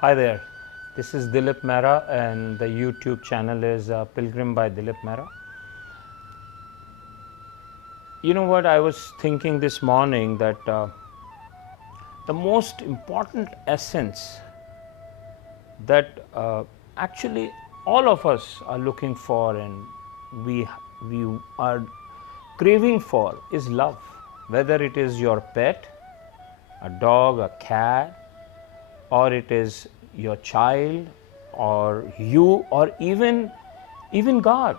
Hi there, this is Dilip Meera and the YouTube channel is Pilgrim by Dilip Meera. You know what, I was thinking this morning that the most important essence that actually all of us are looking for and we are craving for is love. Whether it is your pet, a dog, a cat, or it is your child or you or even God,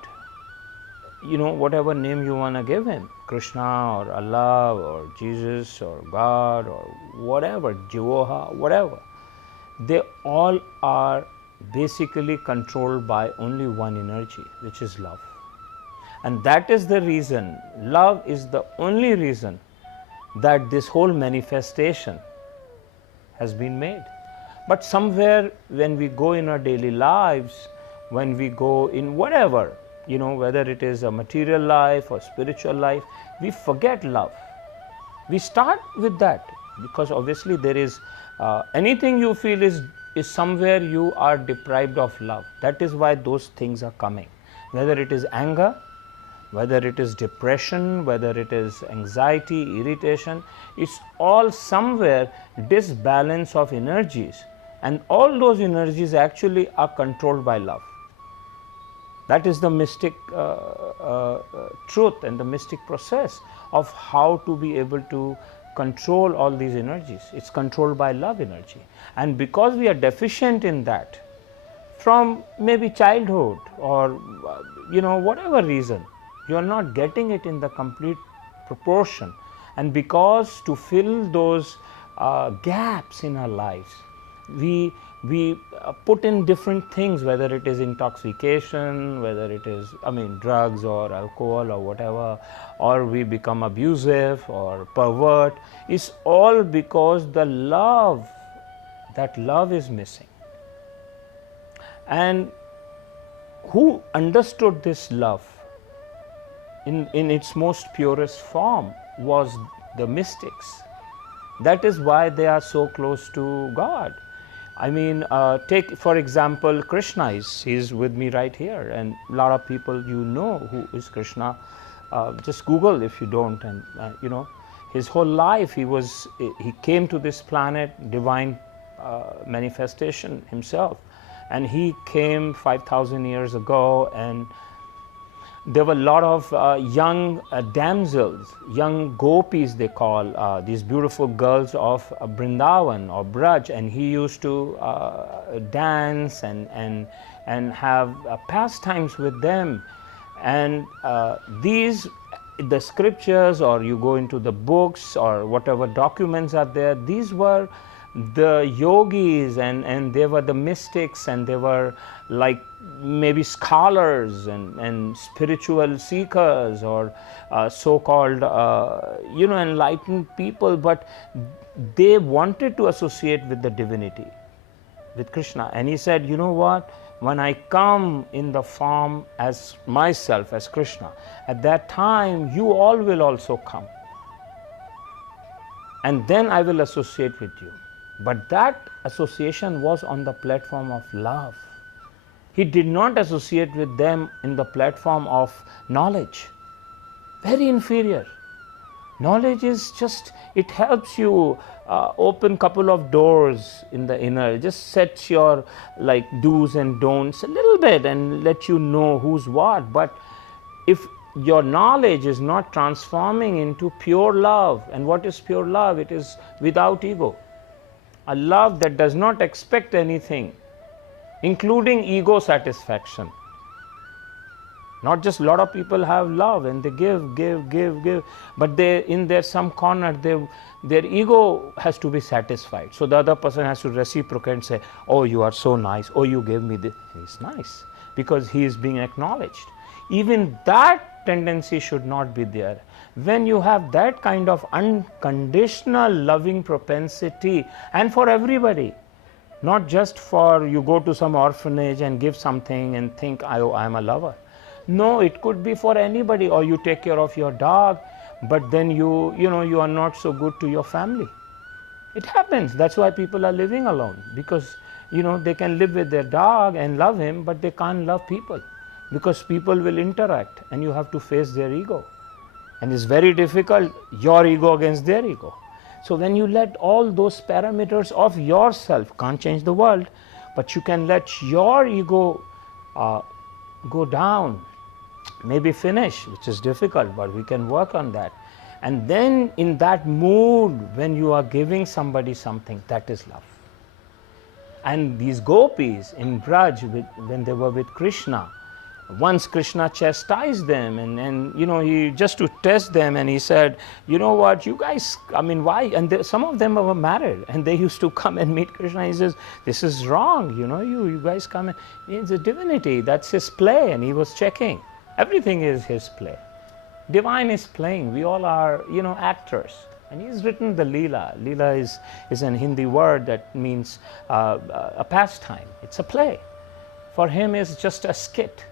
you know, whatever name you want to give him, Krishna or Allah or Jesus or God or whatever, Jehovah, whatever, they all are basically controlled by only one energy, which is love. And that is the reason, love is the only reason that this whole manifestation has been made. But somewhere when we go in our daily lives, when we go in whatever, you know, whether it is a material life or spiritual life, we forget love. We start with that because obviously there is anything you feel is somewhere you are deprived of love. That is why those things are coming. Whether it is anger, whether it is depression, whether it is anxiety, irritation, it's all somewhere disbalance of energies, and all those energies actually are controlled by love. That is the mystic truth and the mystic process of how to be able to control all these energies. It's controlled by love energy, and because we are deficient in that from maybe childhood or you know whatever reason, you are not getting it in the complete proportion, and because to fill those gaps in our lives, we put in different things, whether it is intoxication, whether it is drugs or alcohol or whatever, or we become abusive or pervert. It's all because the love, that love is missing. And who understood this love in its most purest form was the mystics. That is why they are so close to God. Take for example Krishna. He's with me right here, and a lot of people you know who is Krishna. Just Google if you don't, and you know his whole life he came to this planet, divine manifestation himself, and he came 5,000 years ago, and there were a lot of young damsels, young gopis they call, these beautiful girls of Brindavan or Braj, and he used to dance and have pastimes with them. And the scriptures, or you go into the books or whatever documents are there, these were the yogis and they were the mystics, and they were like maybe scholars and spiritual seekers or so-called enlightened people, but they wanted to associate with the divinity, with Krishna. And he said, you know what, when I come in the form as myself, as Krishna, at that time you all will also come, and then I will associate with you. But that association was on the platform of love. He did not associate with them in the platform of knowledge. Very inferior. Knowledge is just, it helps you open couple of doors in the inner, it just sets your like do's and don'ts a little bit and let you know who's what. But if your knowledge is not transforming into pure love, and what is pure love? It is without ego. A love that does not expect anything, including ego satisfaction. Not just a lot of people have love and they give, but they in their some corner their ego has to be satisfied. So the other person has to reciprocate and say, oh, you are so nice, oh, you gave me this. He's nice because he is being acknowledged. Even that tendency should not be there. When you have that kind of unconditional loving propensity, and for everybody, not just for you go to some orphanage and give something and think, oh, I am a lover. No, it could be for anybody. Or you take care of your dog, but then you are not so good to your family. It happens. That's why people are living alone, because they can live with their dog and love him, but they can't love people, because people will interact and you have to face their ego. And it's very difficult, your ego against their ego. So when you let all those parameters of yourself, can't change the world, but you can let your ego go down, maybe finish, which is difficult, but we can work on that. And then in that mood, when you are giving somebody something, that is love. And these gopis in Braj, when they were with Krishna, once Krishna chastised them, and he just to test them, and he said, you know what, you guys, why? And some of them were married, and they used to come and meet Krishna. He says, this is wrong, you guys come and it's a divinity, that's his play, and he was checking. Everything is his play. Divine is playing. We all are, actors. And he's written the Leela. Leela is an Hindi word that means a pastime. It's a play. For him, it's just a skit.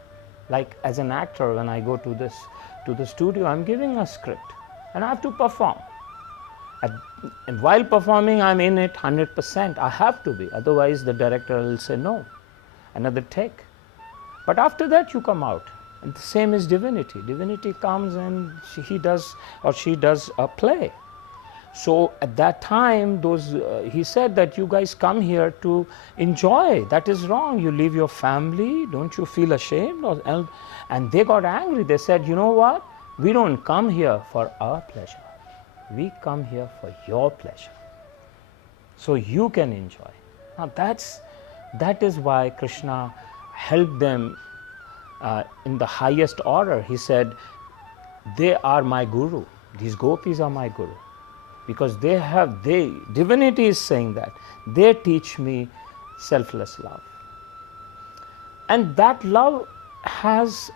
Like as an actor, when I go to the studio, I'm giving a script, and I have to perform. And while performing, I'm in it 100%. I have to be. Otherwise, the director will say no. Another take. But after that, you come out. And the same is divinity. Divinity comes and he does or she does a play. So at that time, he said that you guys come here to enjoy. That is wrong. You leave your family. Don't you feel ashamed? And they got angry. They said, you know what? We don't come here for our pleasure. We come here for your pleasure. So you can enjoy. Now that is why Krishna helped them in the highest order. He said, they are my guru. These gopis are my guru. Because divinity is saying that. They teach me selfless love. And that love has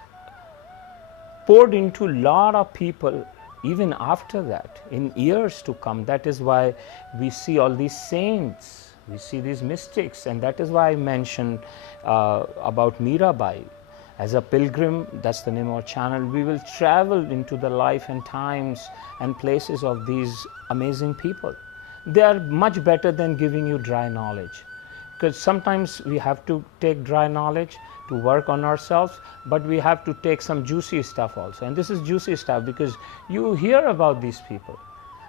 poured into a lot of people even after that, in years to come. That is why we see all these saints, we see these mystics, and that is why I mentioned about Meera Bai. As a pilgrim, that's the name of our channel, we will travel into the life and times and places of these amazing people. They are much better than giving you dry knowledge, because sometimes we have to take dry knowledge to work on ourselves, but we have to take some juicy stuff also. And this is juicy stuff because you hear about these people.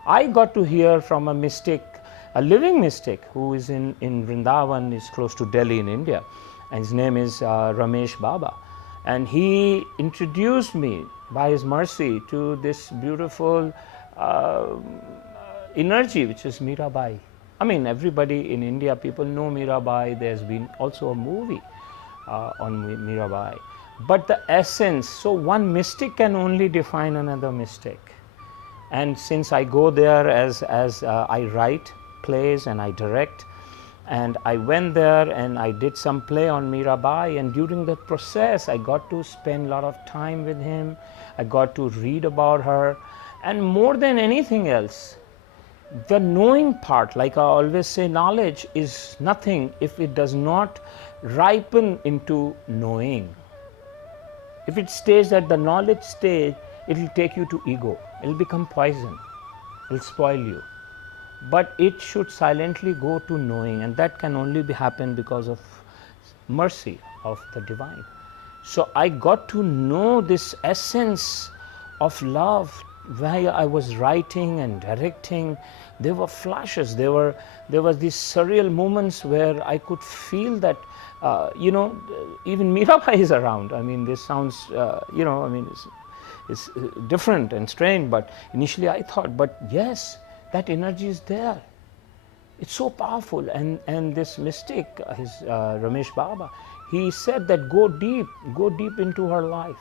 I got to hear from a mystic, a living mystic who is in Vrindavan, is close to Delhi in India, and his name is Ramesh Baba. And he introduced me by his mercy to this beautiful energy, which is Meera Bai. Everybody in India, people know Meera Bai. There's been also a movie on Meera Bai. But the essence, so one mystic can only define another mystic. And since I go there as I write plays and I direct, and I went there and I did some play on Meera Bai, and during the process I got to spend a lot of time with him. I got to read about her, and more than anything else, the knowing part, like I always say, knowledge is nothing if it does not ripen into knowing. If it stays at the knowledge stage, it will take you to ego. It will become poison. It will spoil you. But it should silently go to knowing, and that can only happen because of mercy of the divine. So I got to know this essence of love while I was writing and directing. There were flashes, there were these surreal moments where I could feel that, even Meera Bai is around. This sounds, it's different and strange, but initially I thought, but yes, that energy is there. It's so powerful. And this mystic, Ramesh Baba, he said that go deep into her life,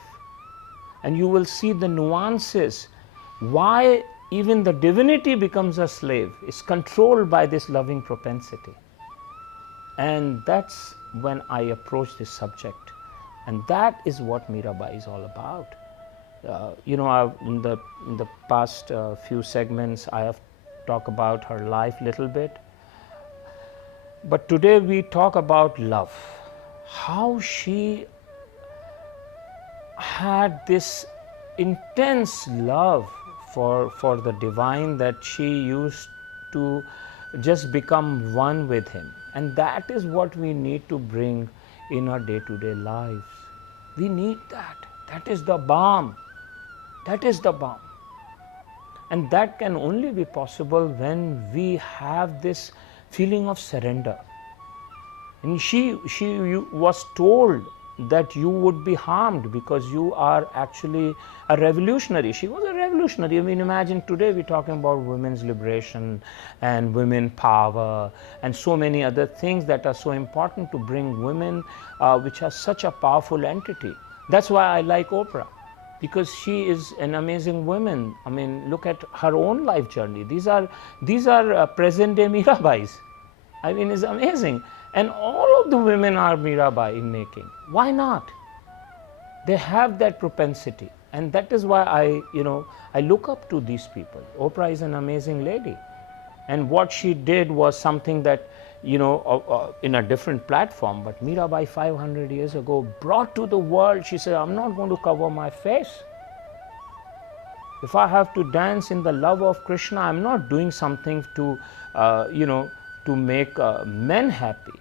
and you will see the nuances. Why even the divinity becomes a slave. It's controlled by this loving propensity. And that's when I approach this subject. And that is what Meera Bai is all about. In the past few segments, I have talked about her life a little bit. But today we talk about love. How she had this intense love for the divine, that she used to just become one with him. And that is what we need to bring in our day-to-day lives. We need that. That is the balm. That is the balm. And that can only be possible when we have this feeling of surrender. And she was told that you would be harmed because you are actually a revolutionary. She was a revolutionary. I mean, imagine today we're talking about women's liberation and women power and so many other things that are so important to bring women, which are such a powerful entity. That's why I like Oprah, because she is an amazing woman. I mean, look at her own life journey. These are present day Meera Bais. I mean, it's amazing. And all of the women are Meera Bai in making. Why not? They have that propensity. And that is why I look up to these people. Oprah is an amazing lady. And what she did was something that, in a different platform, but Meera Bai 500 years ago brought to the world. She said, I'm not going to cover my face. If I have to dance in the love of Krishna, I'm not doing something to, to make men happy.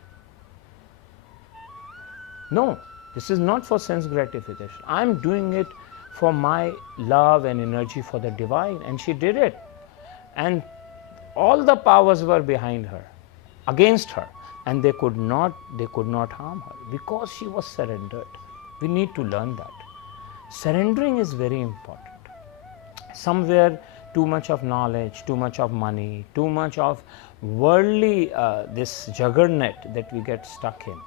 No, this is not for sense gratification. I'm doing it for my love and energy for the divine. And she did it. And all the powers were behind her, against her. And they could not harm her because she was surrendered. We need to learn that. Surrendering is very important. Somewhere too much of knowledge, too much of money, too much of worldly, this juggernaut that we get stuck in,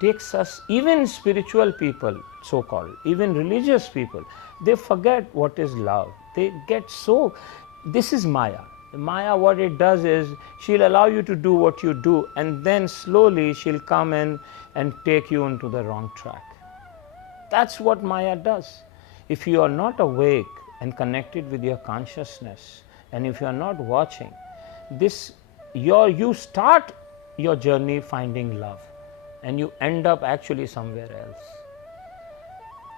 takes us, even spiritual people, so-called, even religious people, they forget what is love. They get so, this is Maya. Maya, what it does is, she'll allow you to do what you do, and then slowly she'll come in and take you into the wrong track. That's what Maya does. If you are not awake and connected with your consciousness, and if you are not watching, you start your journey finding love, and you end up actually somewhere else.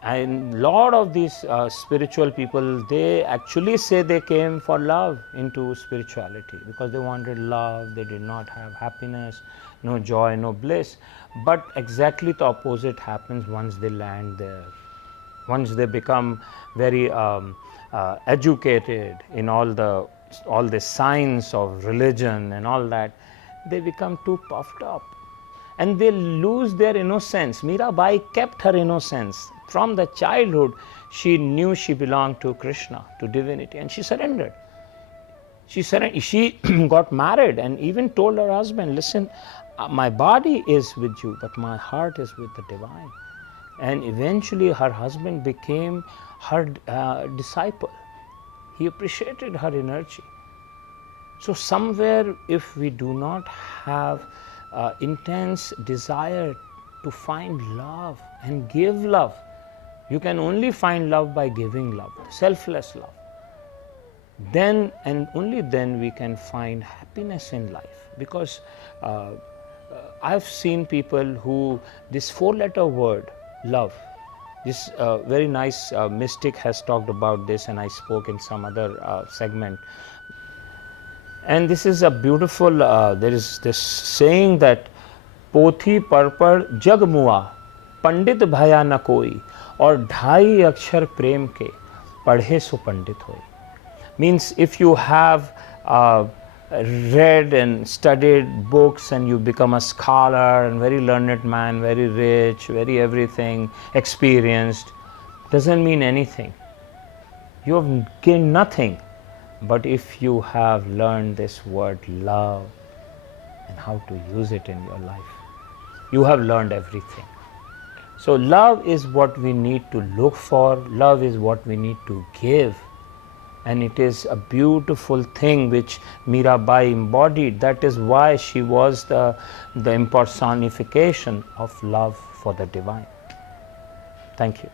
And a lot of these spiritual people, they actually say they came for love into spirituality because they wanted love, they did not have happiness, no joy, no bliss. But exactly the opposite happens once they land there. Once they become very educated in all the science of religion and all that, they become too puffed up. And they lose their innocence. Meera Bai kept her innocence. From the childhood, she knew she belonged to Krishna, to divinity, and she surrendered. She got married and even told her husband, listen, my body is with you, but my heart is with the divine. And eventually her husband became her disciple. He appreciated her energy. So somewhere, if we do not have intense desire to find love and give love, you can only find love by giving love, selfless love. Then and only then we can find happiness in life. Because I've seen people who, this 4-letter word, love, this very nice mystic has talked about this, and I spoke in some other segment. And this is a beautiful, there is this saying that पोथी पर जग मुआ पंडित भया न कोई और 2.5 अक्षर प्रेम के पढ़े सो पंडित होए. Means if you have read and studied books and you become a scholar and very learned man, very rich, very everything, experienced, doesn't mean anything. You have gained nothing. But if you have learned this word love and how to use it in your life, you have learned everything. So love is what we need to look for, love is what we need to give, and it is a beautiful thing which Meera Bai embodied. That is why she was the impersonification of love for the divine. Thank you.